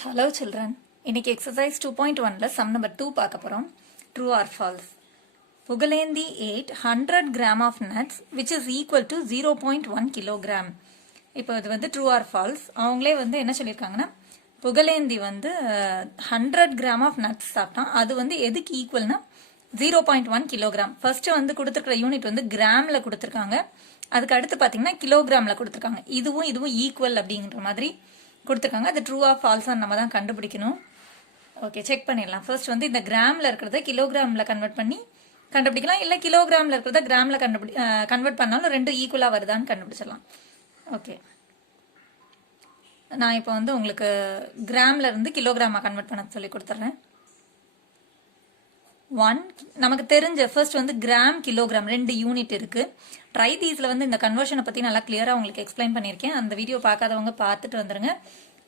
Hello children. இன்னைக்கு exercise 2.1ல sum number 2 பார்க்க போறோம். True or false? Pugazhendhi ate 100 gram of nuts which is equal to 0.1 kilogram. இப்போ இது வந்து true or false. அவங்களே வந்து என்ன சொல்லிருக்காங்கன்னா புகழேந்தி வந்து 100 gram of nuts சாப்பிட்டான். அது வந்து எதுக்கு ஈக்குவல்னா 0.1 கிலோகிராம். ஃபர்ஸ்ட் வந்து கொடுத்துருக்கிற யூனிட் வந்து கிராம்ல கொடுத்துருக்காங்க. அதுக்கு அடுத்து பார்த்தீங்கன்னா கிலோகிராம்ல கொடுத்துருக்காங்க. இதுவும் ஈக்குவல் அப்படிங்கிற மாதிரி கொடுத்துருக்காங்க. அது ட்ரூ ஆர் ஃபால்ஸா நம்ம தான் கண்டுபிடிக்கணும். ஓகே, செக் பண்ணிடலாம். ஃபர்ஸ்ட் வந்து இந்த கிராம்ல இருக்கிறத கிலோகிராம்ல கன்வெர்ட் பண்ணி கண்டுபிடிக்கலாம். இல்லை கிலோகிராம்ல இருக்கிறத கிராம்ல கன்வெர்ட் பண்ணாலும் ரெண்டும் ஈக்குவலா வருதான்னு கண்டுபிடிச்சிடலாம். ஓகே, நான் இப்போ வந்து உங்களுக்கு கிராம்ல இருந்து கிலோகிராமா கன்வெர்ட் பண்ண சொல்லி கொடுத்துட்றேன். நமக்கு தெரிஞ்ச ஃபர்ஸ்ட் வந்து கிராம் கிலோகிராம் ரெண்டு யூனிட் இருக்கு. ட்ரை தீஸ்ல வந்து இந்த கன்வர்ஷனை பத்தி நல்லா கிளியரா உங்களுக்கு எக்ஸ்பிளைன் பண்ணியிருக்கேன். அந்த வீடியோ பார்க்காதவங்க பார்த்துட்டு வந்துருங்க.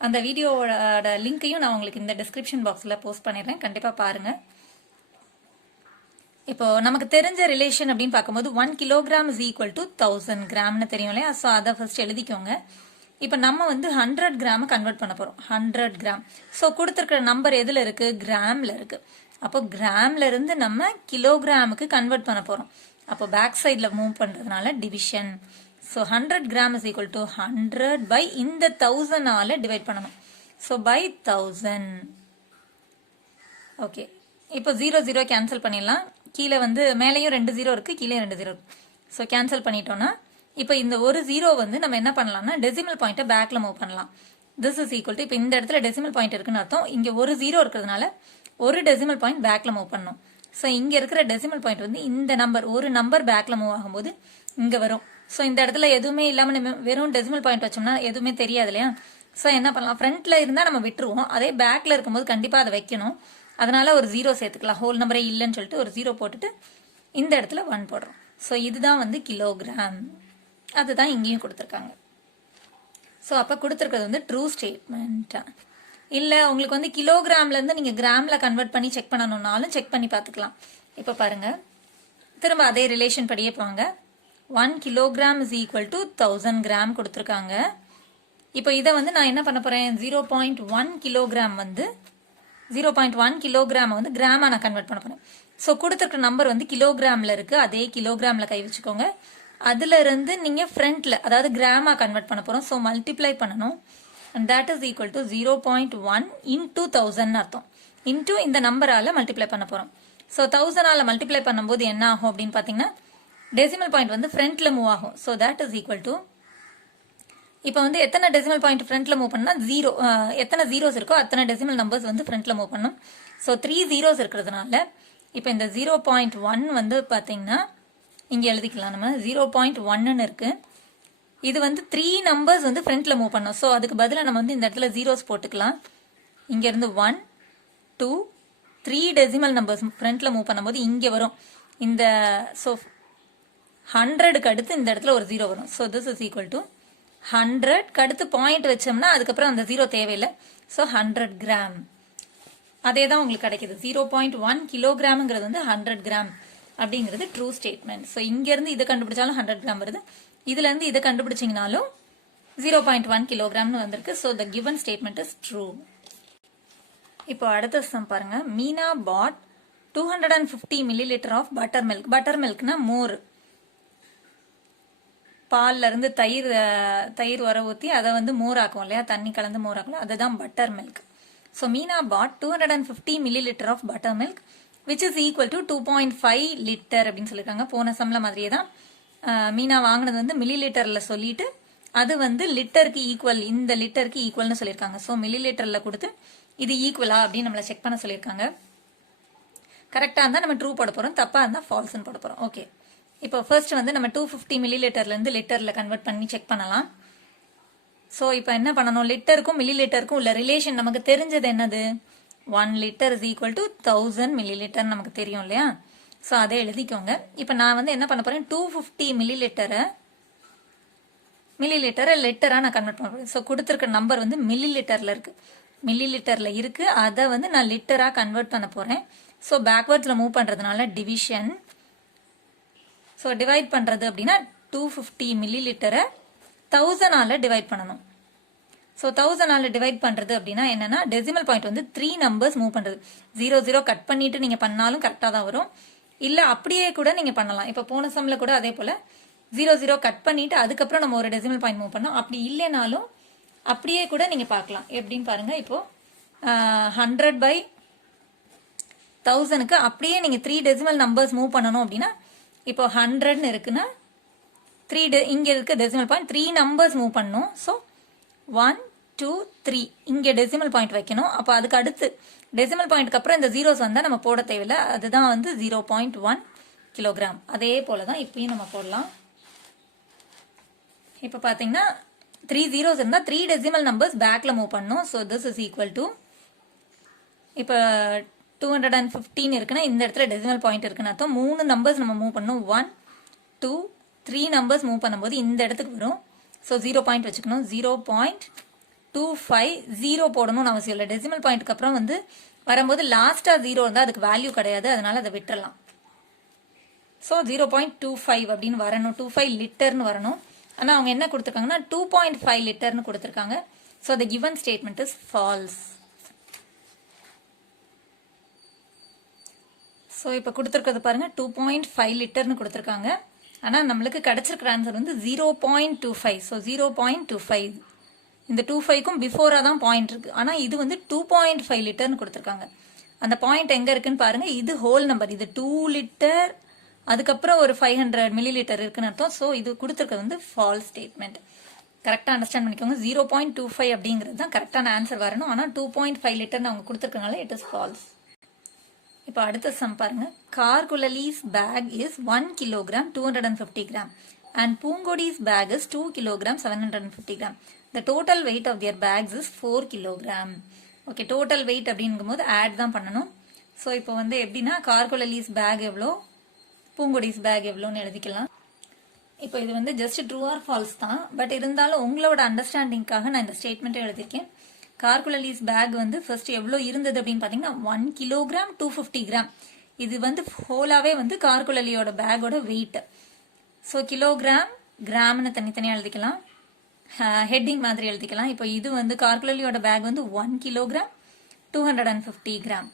அந்த வீடியோட லிங்கையும் நான் உங்களுக்கு இந்த டிஸ்கிரிப்ஷன் பாக்ஸ்ல போஸ்ட் பண்ணிடுறேன், கண்டிப்பா பாருங்க. இப்போ நமக்கு தெரிஞ்ச ரிலேஷன் அப்படின்னு பார்க்கும்போது 1 கிலோகிராம் இஸ் ஈக்குவல் டு 1000 கிராம்னு தெரியும் இல்லையா? ஸோ அதை ஃபர்ஸ்ட் எழுதிக்கோங்க. இப்போ நம்ம வந்து 100 கிராம் கன்வெர்ட் பண்ண போறோம். 100 கிராம். ஸோ கொடுத்துருக்கிற நம்பர் எதுல இருக்கு? கிராம்ல இருக்கு. அப்போ கிராம்ல இருந்து நம்ம கிலோகிராமுக்கு கன்வெர்ட் பண்ண போறோம். அப்போ பேக் சைட்ல மூவ் பண்றதுனால division. So 100 gram is equal to 100 by இந்த 1000ஆல டிவைட் பண்ணணும். So by 1000. ஓகே, இப்போ 0 கேன்சல் பண்ணிடலாம். கீழே வந்து மேலேயும் 2 0 இருக்கு, கீழே 2 0 இருக்கு. ஸோ கேன்சல் பண்ணிட்டோம்னா இப்போ இந்த ஒரு 0 வந்து நம்ம என்ன பண்ணலாம்னா டெசிமல் பாயிண்ட்டை பேக்ல மூவ் பண்ணலாம். திஸ் இஸ் ஈக்குவல் டு இப்போ இந்த இடத்துல டெசிமல் பாயிண்ட் இருக்குன்னு அர்த்தம். இங்க ஒரு 0 இருக்கிறதுனால ஒரு டெசிமல் பாயிண்ட் பேக்ல மூவ் பண்ணணும். ஸோ இங்க இருக்கிற டெசிமல் பாயிண்ட் வந்து இந்த நம்பர் ஒரு நம்பர் பேக்ல மூவ் ஆகும்போது இங்க வரும். ஸோ இந்த இடத்துல எதுவுமே இல்லாம நம்ம வெறும் டெசிமல் பாயிண்ட் வச்சோம்னா எதுவுமே தெரியாது இல்லையா? ஸோ என்ன பண்ணலாம், ஃப்ரண்ட்ல இருந்தா நம்ம விட்டுருவோம். அதே பேக்ல இருக்கும்போது கண்டிப்பா அதை வைக்கணும். அதனால ஒரு 0 சேர்த்துக்கலாம். ஹோல் நம்பரே இல்லைன்னு சொல்லிட்டு ஒரு 0 போட்டுட்டு இந்த இடத்துல 1 போடுறோம். ஸோ இதுதான் வந்து கிலோகிராம். அதுதான் இங்கேயும் கொடுத்துருக்காங்க. ஸோ அப்ப கொடுத்துருக்கிறது வந்து ட்ரூ ஸ்டேட்மெண்ட். இல்ல உங்களுக்கு வந்து கிலோகிராம்ல இருந்து நீங்க கிராம்ல கன்வெர்ட் பண்ணி செக் பண்ணணும்னாலும் செக் பண்ணி பார்த்துக்கலாம். இப்ப பாருங்க, திரும்ப அதே ரிலேஷன் படியே போங்க. 1 kilogram is equal to 1000 gram கொடுத்துருக்காங்க. இப்போ இதை வந்து நான் என்ன பண்ண போறேன், 0.1 கிலோகிராம் வந்து 0.1 கிலோகிராம் வந்து கிராமா நான் கன்வெர்ட் பண்ண போறேன். ஸோ கொடுத்துருக்க நம்பர் வந்து கிலோகிராம்ல இருக்கு. அதே கிலோகிராம்ல கை வச்சுக்கோங்க. அதுல இருந்து நீங்க ஃப்ரண்ட்ல அதாவது கிராமா கன்வெர்ட் பண்ண போறோம். ஸோ மல்டிப்ளை பண்ணணும். and that is equal to 0.1 into 1000 அர்த்தம். into இந்த நம்பரால மல்டிப்ளை பண்ண போறோம். ஸோ 1000ஆல மல்டிப்ளை பண்ணும்போது என்ன ஆகும் அப்படின்னு பாத்தீங்கன்னா டெசிமல் பாயிண்ட் வந்து ஃப்ரண்ட்ல மூவ் ஆகும். So that is equal to இப்போ வந்து எத்தனை டெசிமல் பாயிண்ட் ஃப்ரண்ட்ல மூவ் பண்ணா 0, எத்தனை ஜீரோஸ் இருக்கோ அத்தனை டெசிமல் நம்பர்ஸ் வந்து ஃப்ரண்ட்ல மூவ் பண்ணும். ஸோ 3 zeros இருக்கிறதுனால இப்போ இந்த 0.1 வந்து பாத்தீங்கன்னா இங்க எழுதிக்கலாம். நம்ம 0.1ன்னு இருக்கு. இது வந்து 3 நம்பர்ஸ் வந்து ஃப்ரண்ட்ல மூவ் பண்ணும். ஸோ அதுக்கு பதிலாக நம்ம வந்து இந்த இடத்துல ஜீரோஸ் போட்டுக்கலாம். இங்க இருந்து 1 2 3 டெசிமல் நம்பர்ஸ் ஃப்ரண்ட்ல மூவ் பண்ணும்போது இங்க வரும். இந்த ஸோ 100க்கு அடுத்து இந்த இடத்துல ஒரு 0 வரும். So this is equal to 100க்கு அடுத்து பாயிண்ட் வச்சோம்னா அதுக்கப்புறம் அந்த 0 தேவையில்லை. So 100 gram. அதே தான் உங்களுக்கு கிடைக்குது. 0.1 கிலோகிராம்ங்கிறது வந்து 100 கிராம் அப்படிங்கிறது ட்ரூ ஸ்டேட்மெண்ட். ஸோ இங்க இருந்து இதை கண்டுபிடிச்சாலும் 100 கிராம் வருது. இதுல இருந்து இதை கண்டுபிடிச்சீங்கனாலும் 0.1 கிலோகிராம்னு வந்திருக்கு. So the given statement is true. இப்போ அடுத்த சம் பாருங்க. Meena bought 250 millilitre of butter milk. Butter மில்க்னா மோர், பால்ல இருந்து தயிர் வர ஊற்றி அதை வந்து மோர் ஆக்கும் இல்லையா, தண்ணி கலந்து மோர் ஆக்கும், அதுதான் butter milk. So Meena bought 250 millilitre of butter milk which is equal to 2.5 litre அப்படின்னு சொல்லியிருக்காங்க. போன சம்ல மாதிரியே தான் மீனா வாங்கினது வந்து மில்லி லிட்டர்ல சொல்லிட்டு அது வந்து லிட்டருக்கு ஈக்குவல், இந்த லிட்டருக்கு ஈக்குவல்னு சொல்லியிருக்காங்க. ஸோ மில்லி லிட்டர்ல கொடுத்து இது ஈக்குவலா அப்படின்னு நம்மளை செக் பண்ண சொல்லியிருக்காங்க. கரெக்டா இருந்தா நம்ம ட்ரூ போட போறோம், தப்பா இருந்தா ஃபால்ஸ்னு போட போறோம். ஓகே, இப்போ ஃபர்ஸ்ட் வந்து நம்ம 250 மில்லி லிட்டர்ல இருந்து லிட்டர்ல கன்வெர்ட் பண்ணி செக் பண்ணலாம். ஸோ இப்போ என்ன பண்ணணும், லிட்டருக்கும் மில்லி லிட்டருக்கும் உள்ள ரிலேஷன் நமக்கு தெரிஞ்சது என்னது, 1 litre is equal to 1000 milli litre நமக்கு தெரியும் இல்லையா? ஸோ அதை எழுதிக்கோங்க. இப்போ நான் வந்து என்ன பண்ண போறேன், 250 மில்லி லிட்டரை லிட்டரா நான் கன்வெர்ட் பண்ண போறேன். ஸோ கொடுத்துருக்க நம்பர் வந்து மில்லி லிட்டர்ல இருக்கு. அதை வந்து நான் லிட்டரா கன்வெர்ட் பண்ண போறேன். ஸோ பேக்வர்ட்ஸ்ல மூவ் பண்றதுனால டிவிஷன். ஸோ டிவைட் பண்றது அப்படின்னா 250 மில்லி லிட்டரை 1000ஆல டிவைட் பண்ணணும். ஸோ 1000 டிவைட் பண்ணுறது அப்படின்னா என்னன்னா டெசிமல் பாயிண்ட் வந்து 3 நம்பர்ஸ் மூவ் பண்ணுறது. 0 கட் பண்ணிட்டு நீங்கள் பண்ணாலும் கரெக்டாக தான் வரும். இல்லை அப்படியே கூட நீங்கள் பண்ணலாம். இப்போ போன சம்மில் கூட அதே போல் 0 கட் பண்ணிட்டு அதுக்கப்புறம் நம்ம ஒரு டெசிமல் பாயிண்ட் மூவ் பண்ணோம். அப்படி இல்லைனாலும் அப்படியே கூட நீங்கள் பார்க்கலாம். எப்படின்னு பாருங்க. இப்போ 100/1000க்கு அப்படியே நீங்கள் 3 டெசிமல் நம்பர்ஸ் மூவ் பண்ணணும் அப்படின்னா இப்போ 100ன்னு இருக்குன்னா 3 இங்கே இருக்க டெசிமல் பாயிண்ட் 3 நம்பர்ஸ் மூவ் பண்ணணும். ஸோ 1 2 3 இங்கே டெசிமல் பாயிண்ட் வைக்கணும். அப்போ அதுக்கு அடுத்து டெசிமல் பாயிண்ட்க்கு அப்புறம் இந்த ஜீரோஸ் வந்தால் நம்ம போட தேவையில்லை. அதுதான் வந்து 0.1 கிலோகிராம். அதே போல தான் இப்பயும் நம்ம போடலாம். இப்போ பார்த்தீங்கன்னா 3 zeros இருந்தால் 3 டெசிமல் நம்பர்ஸ் பேக்கில் மூவ் பண்ணணும். So this is equal to இப்போ 215 இருக்குன்னா இந்த இடத்துல டெசிமல் பாயிண்ட் இருக்குன்னு அர்த்தம். 3 நம்பர்ஸ் நம்ம மூவ் பண்ணணும். 1 2 3 நம்பர்ஸ் மூவ் பண்ணும்போது இந்த இடத்துக்கு வரும். ஸோ 0 பாயிண்ட் வச்சுக்கணும். 0.25 0 போடணும்னு அவசியம் இல்லை. டெசிமல் பாயிண்ட்க்கு அப்புறம் வந்து வரும்போது லாஸ்ட்டாக 0 இருந்தால் அதுக்கு வேல்யூ கிடையாது. அதனால அதை விட்டுறலாம். ஸோ 0.25 அப்படின்னு வரணும். 25 லிட்டர்னு வரணும். ஆனால் அவங்க என்ன கொடுத்துருக்காங்கன்னா 2.5 லிட்டர்னு கொடுத்துருக்காங்க. So the given statement is false. So இப்போ கொடுத்துருக்கிறது பாருங்க 2.5 லிட்டர்னு கொடுத்துருக்காங்க. ஆனால் நம்மளுக்கு கிடைச்சிருக்கிற ஆன்சர் வந்து 0.25. ஸோ 0.25 இந்த 25க்கும் பிஃபோராக தான் பாயிண்ட் இருக்கு. ஆனால் இது வந்து 2.5 லிட்டர்னு கொடுத்துருக்காங்க. அந்த பாயிண்ட் எங்கே இருக்குன்னு பாருங்க. இது ஹோல் நம்பர். இது 2 லிட்டர் அதுக்கப்புறம் ஒரு 500 மில்லி லிட்டர் இருக்குன்னு அர்த்தம். ஸோ இது கொடுத்துருக்கிறது வந்து ஃபால்ஸ் ஸ்டேட்மெண்ட். கரெக்டாக அண்டர்ஸ்டாண்ட் பண்ணிக்கோங்க. 0.25 அப்படிங்கிறது தான் கரெக்டான ஆன்சர் வரணும். ஆனால் 2.5 லிட்டர்னு அவங்க கொடுத்துருக்கனால இட் இஸ் ஃபால்ஸ். இப்போ அடுத்த சம் பாருங்க. Karkuzhali's bag is 1 kilogram 250 gram and Poongodi's bag is 2 kilogram 750 gram. The total weight of their bags is 4 kilogram. Okay, total weight அப்படிங்கும்போது ஆட் தான் பண்ணணும். ஸோ இப்போ வந்து எப்படின்னா கார்குலலிஸ் பேக் எவ்வளோ, பூங்கொடிஸ் பேக் எவ்வளோன்னு எழுதிக்கலாம். இப்போ இது வந்து ஜஸ்ட் ட்ரூ ஆர் ஃபால்ஸ் தான். பட் இருந்தாலும் உங்களோட அண்டர்ஸ்டாண்டிங்காக நான் இந்த ஸ்டேட்மெண்ட்டை எழுதியிருக்கேன். கார்குலலிஸ் பேக் வந்து ஃபர்ஸ்ட் எவ்வளோ இருந்தது அப்படின்னு பார்த்தீங்கன்னா 1 கிலோகிராம் 250 கிராம். இது வந்து ஹோலாவே வந்து கார்குலலியோட பேக்கோட வெயிட். ஸோ கிலோகிராம் கிராம்னு தனித்தனியாக எழுதிக்கலாம். ஹெட்டிங் மாதிரி எழுதிக்கலாம். இப்போ இது வந்து கார்குலலியோட பேக் வந்து 1 கிலோகிராம் 250 கிராம்.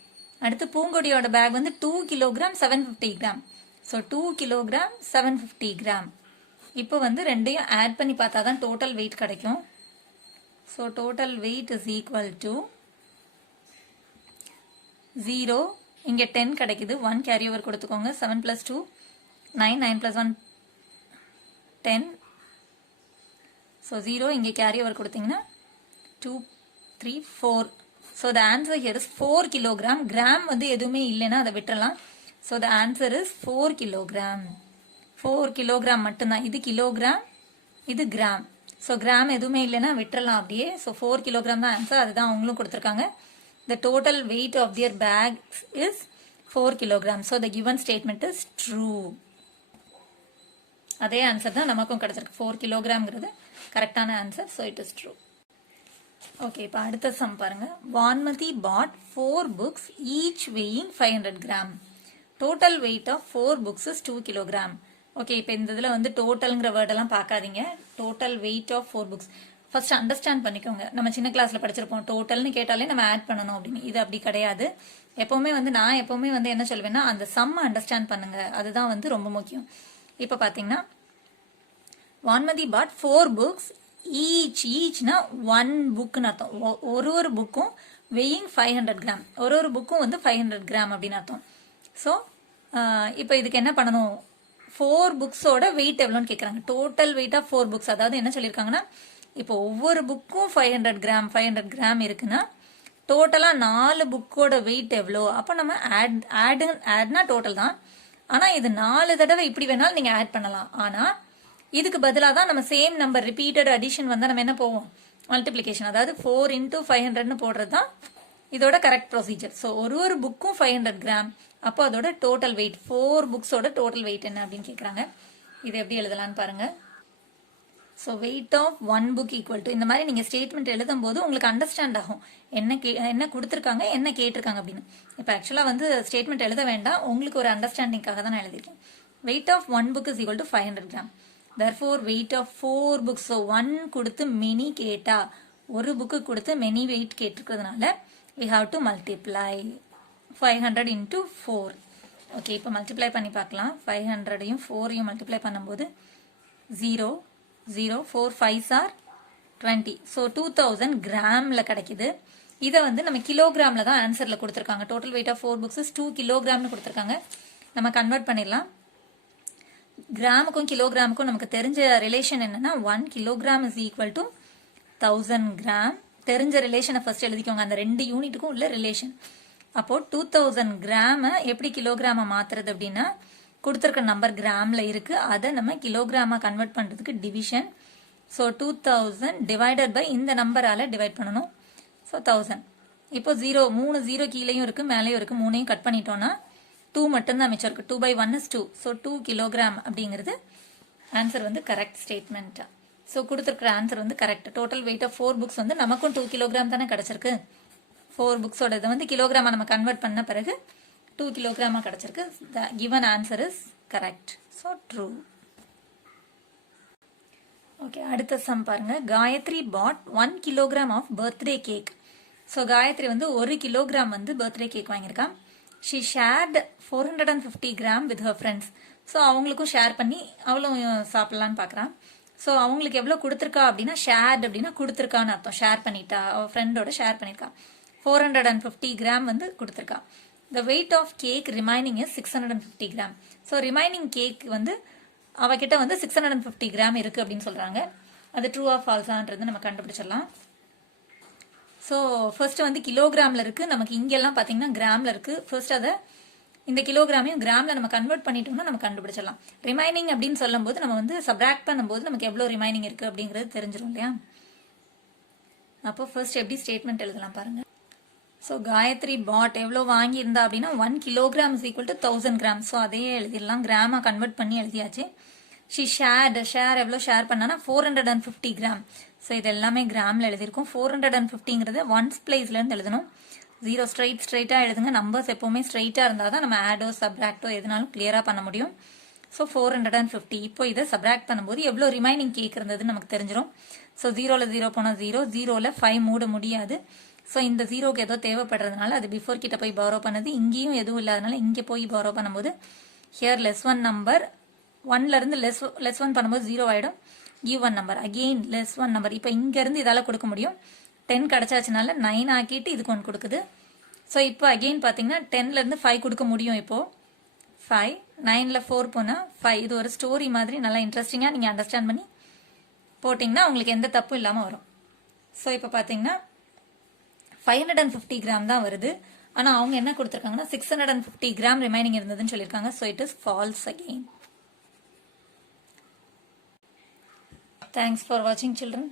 அடுத்து பூங்கொடியோட பேக் வந்து 2 kilogram 750 gram. So 2 kilogram 750 gram. இப்போ வந்து ரெண்டையும் ஆட் பண்ணி பார்த்தா தான் டோட்டல் வெயிட் கிடைக்கும். So total wait is equal to 0. இங்கே 10 கிடைக்குது. 1 கேரி ஓவர் கொடுத்துக்கோங்க. 7 + 2 9, 9 + 1 10. ஸோ 0 இங்கே கேரி ஓவர் கொடுத்தீங்கன்னா 2 3 4. So the answer here is 4 kilogram. Gram வந்து எதுவுமே இல்லைன்னா அதை விட்டுறலாம். So the answer is 4 kilogram. 4 kilogram மட்டும்தான். இது கிலோகிராம், இது கிராம். ஸோ கிராம் எதுவுமே இல்லைன்னா விட்டுறலாம் அப்படியே. ஸோ 4 கிலோகிராம் தான் ஆன்சர். அதுதான் அவங்களும் கொடுத்துருக்காங்க. The total weight of their bags is 4 kilogram. So the given statement is true. அதே ஆன்சர் தான் நமக்கும் கிடைச்சிருக்கு. 4 கிலோகிராம்ங்கிறது கரெக்டான answer. So it is true. Okay, இப்போ அடுத்த சம் பாருங்க. Vanmathi bought 4 books each weighing 500 gram. Total weight of 4 books is 2 kilogram. Okay, இப்போ இந்த இதில் வந்து டோட்டல்ங்கிற வேர்டெல்லாம் பார்க்காதீங்க. Total weight of 4 books first understand பண்ணிக்கோங்க. நம்ம சின்ன கிளாஸ்ல படிச்சிருப்போம், டோட்டல்னு கேட்டாலே நம்ம ஆட் பண்ணணும் அப்படின்னு. இது அப்படி கிடையாது. எப்பவுமே வந்து நான் எப்பவுமே வந்து என்ன சொல்வேன்னா அந்த சம் அண்டர்ஸ்டாண்ட் பண்ணுங்க. அதுதான் வந்து ரொம்ப முக்கியம். இப்போ பார்த்தீங்கன்னா வான்மதி பாட் 4 புக்ஸ் ஈச்னா 1 புக்குன்னு அர்த்தம். ஒரு புக்கும் வெயிங் 500 கிராம். ஒரு புக்கும் வந்து 500 கிராம் அப்படின்னு அர்த்தம். ஸோ இப்போ இதுக்கு என்ன பண்ணணும்? 4 புக்ஸோட வெயிட் எவ்வளோன்னு கேட்குறாங்க. Total weight of 4 books. அதாவது என்ன சொல்லியிருக்காங்கன்னா இப்போ ஒவ்வொரு புக்கும் 500 கிராம் இருக்குன்னா டோட்டலாக 4 புக்கோட வெயிட் எவ்வளோ? அப்போ நம்ம ஆட்னா டோட்டல் தான். ஆனால் இது 4 தடவை இப்படி வேணாலும் நீங்கள் ஆட் பண்ணலாம். ஆனால் இதுக்கு பதிலாக தான் நம்ம சேம் நம்பர் ரிப்பீட்டட் அடிஷன் வந்தால் நம்ம என்ன போவோம்? மல்டிப்ளிகேஷன். அதாவது 4 × 500ன்னு போடுறது தான் இதோட கரெக்ட் ப்ரொசீஜர். ஸோ ஒரு புக்கும் 500 கிராம். அப்போ அதோட டோட்டல் வெயிட் 4 புக்ஸோட டோட்டல் வெயிட் என்ன அப்படின்னு கேட்குறாங்க. இது எப்படி எழுதலான்னு பாருங்க. So weight of 1 book equal to இந்த மாதிரி நீங்கள் ஸ்டேட்மெண்ட் எழுதும் போது உங்களுக்கு அண்டர்ஸ்டாண்ட் ஆகும் என்ன கொடுத்துருக்காங்க, என்ன கேட்டிருக்காங்க அப்படின்னு. இப்போ ஆக்சுவலாக வந்து ஸ்டேட்மெண்ட் எழுத வேண்டாம், உங்களுக்கு ஒரு அண்டர்ஸ்டாண்டிங்காக தான் நான் எழுதியிருக்கேன். Weight of 1 book is equal to 500 gram. Therefore weight of 4 books. So 1 கொடுத்து many கேட்டா ஒரு புக்கு கொடுத்து மெனி வெயிட் கேட்டிருக்கிறதுனால we have to multiply 500 into 4. Okay, இப்போ மல்டிப்ளை பண்ணி பார்க்கலாம். 500ஐயும் 4ஐயும் மல்டிப்ளை பண்ணும்போது 0 0 4 5s are 20. ஸோ 2000 கிராமில் கிடைக்குது. இதை வந்து நம்ம கிலோகிராமில் தான் ஆன்சரில் கொடுத்துருக்காங்க. Total weight of 4 books is 2 kilograms கொடுத்துருக்காங்க. நம்ம கன்வெர்ட் பண்ணிடலாம். கிராமுக்கும் கிலோகிராமுக்கும் நமக்கு தெரிஞ்ச ரிலேஷன் என்னன்னா 1 kilogram is equal to 1000 gram. தெரிஞ்ச ரிலேஷனை ஃபர்ஸ்ட் எழுதிக்கோங்க. அந்த 2 யூனிட்டுக்கும் உள்ள ரிலேஷன். அப்போ 2000 கிராம எப்படி கிலோகிராம மாத்துறது அப்படின்னா கொடுத்துருக்க நம்பர் கிராம்ல இருக்கு, அதை நம்ம கிலோகிராமா கன்வெர்ட் பண்றதுக்கு டிவிஷன். ஸோ 2000 டிவைடட் பை இந்த நம்பரால டிவைட் பண்ணணும். ஸோ 1000. இப்போ 3 0 கீழேயும் இருக்கு மேலேயும் இருக்கு, 3ஐயும் கட் பண்ணிட்டோம்னா 2 மட்டும்தான் மிச்சம் இருக்கு. 2 by 1 is 2. ஸோ 2 kilogram அப்படிங்கிறது ஆன்சர் வந்து கரெக்ட் ஸ்டேட்மெண்ட். ஸோ கொடுத்துருக்குற ஆன்சர் வந்து correct. Total weight of 4 books வந்து நமக்கும் 2 kilogram தானே கிடைச்சிருக்கு. 4 புக்ஸோட இதை வந்து கிலோகிராமா நம்ம கன்வெர்ட் பண்ண பிறகு 2 kilogram கிடைச்சிருக்கு. The given answer is correct. So true. Okay, அடுத்த சம் பாருங்க. Gayathri bought 1 kilogram of birthday cake. So Gayathri வந்து 1 kilogram வந்து பர்த்டே கேக் வாங்கியிருக்கான். She shared 450 gram with her friends. So அவங்களுக்கும் ஷேர் பண்ணி அவளும் சாப்பிடலான்னு பார்க்குறான். ஸோ அவங்களுக்கு எவ்வளோ கொடுத்துருக்கா அப்படின்னா ஷேர்ட் அப்படின்னா கொடுத்துருக்கான்னு அர்த்தம். ஷேர் பண்ணிட்டா, அவள் ஃப்ரெண்டோட ஷேர் பண்ணியிருக்கா. 450 gram வந்து கொடுத்துருக்கா. The weight of cake remaining is 650 gram. So remaining cake வந்து அவகிட்ட வந்து 650 gram இருக்கு அப்படின்னு சொல்றாங்க. அது ட்ரூ ஆஃப் ஃபால்ஸான்றது நம்ம கண்டுபிடிச்சிடலாம். ஸோ ஃபர்ஸ்ட் வந்து கிலோகிராம்ல இருக்கு, நமக்கு இங்கெல்லாம் பார்த்தீங்கன்னா கிராம்ல இருக்கு. ஃபர்ஸ்ட் அதை இந்த கிலோகிராமையும் கிராம்ல நம்ம கன்வெர்ட் பண்ணிட்டோம்னா நம்ம கண்டுபிடிச்சிடலாம். ரிமைனிங் அப்படின்னு சொல்லும் போது நம்ம வந்து சப்ராக்ட் பண்ணும்போது நமக்கு எவ்வளோ ரிமைனிங் இருக்கு அப்படிங்கிறது தெரிஞ்சிடும் இல்லையா. அப்போ ஃபர்ஸ்ட் எப்படி ஸ்டேட்மெண்ட் எழுதலாம் பாருங்க. ஸோ காயத்ரி பாட் எவ்வளோ வாங்கியிருந்தா அப்படின்னா 1 kilogram is equal to 1000 grams. So அதையே எழுதிடலாம், கிராமா கன்வெர்ட் பண்ணி எழுதியாச்சு. ஷி ஷேர் எவ்வளோ ஷேர் பண்ணானா 450 gram. ஸோ இது எல்லாமே கிராமில் எழுதியிருக்கோம். 450ங்கிறது ஒன்ஸ் பிளேஸ்ல இருந்து எழுதணும். 0 ஸ்ட்ரைட்டாக எழுதுங்க. நம்பர்ஸ் எப்போவுமே ஸ்ட்ரைட்டாக இருந்தால் தான் நம்ம ஆடோ சப்ராக்டோ எதுனாலும் கிளியராக பண்ண முடியும். ஸோ 450. இப்போ இதை சப்ராக்ட் பண்ணும்போது எவ்வளோ ரிமைனிங் கேக் இருந்ததுன்னு நமக்கு தெரிஞ்சிடும். ஸோ 0ல் 0 போனால் 0, 0ல் 5 மூட முடியாது. ஸோ இந்த 0க்கு ஏதோ தேவைப்படுறதுனால அது பிஃபோர் கிட்ட போய் பாரோ பண்ணது. இங்கேயும் எதுவும் இல்லாதனால இங்கே போய் பாரோ பண்ணும்போது ஹியர் -1 நம்பர் 1ல இருந்து -1 பண்ணும்போது 0 ஆயிடும். Give 1 number again -1 number. இப்போ இங்கேருந்து இதால் கொடுக்க முடியும். 10 கிடைச்சாச்சுனால 9 ஆக்கிட்டு இதுக்கு 1 கொடுக்குது. ஸோ இப்போ அகெயின் பார்த்தீங்கன்னா 10ல இருந்து 5 கொடுக்க முடியும். இப்போ 5 9ல் 4 போனால் 5. இது ஒரு ஸ்டோரி மாதிரி நல்லா இன்ட்ரெஸ்டிங்காக நீங்கள் அண்டர்ஸ்டாண்ட் பண்ணி போட்டிங்கன்னா உங்களுக்கு எந்த தப்பும் இல்லாமல் வரும். ஸோ இப்போ பார்த்தீங்கன்னா 550 gram தான் வருது. ஆனால் அவங்க என்ன கொடுத்துருக்காங்கன்னா 650 gram ரிமைனிங் இருந்ததுன்னு சொல்லியிருக்காங்க. So it is false again. Thanks for வாட்சிங் சில்ட்ரன்.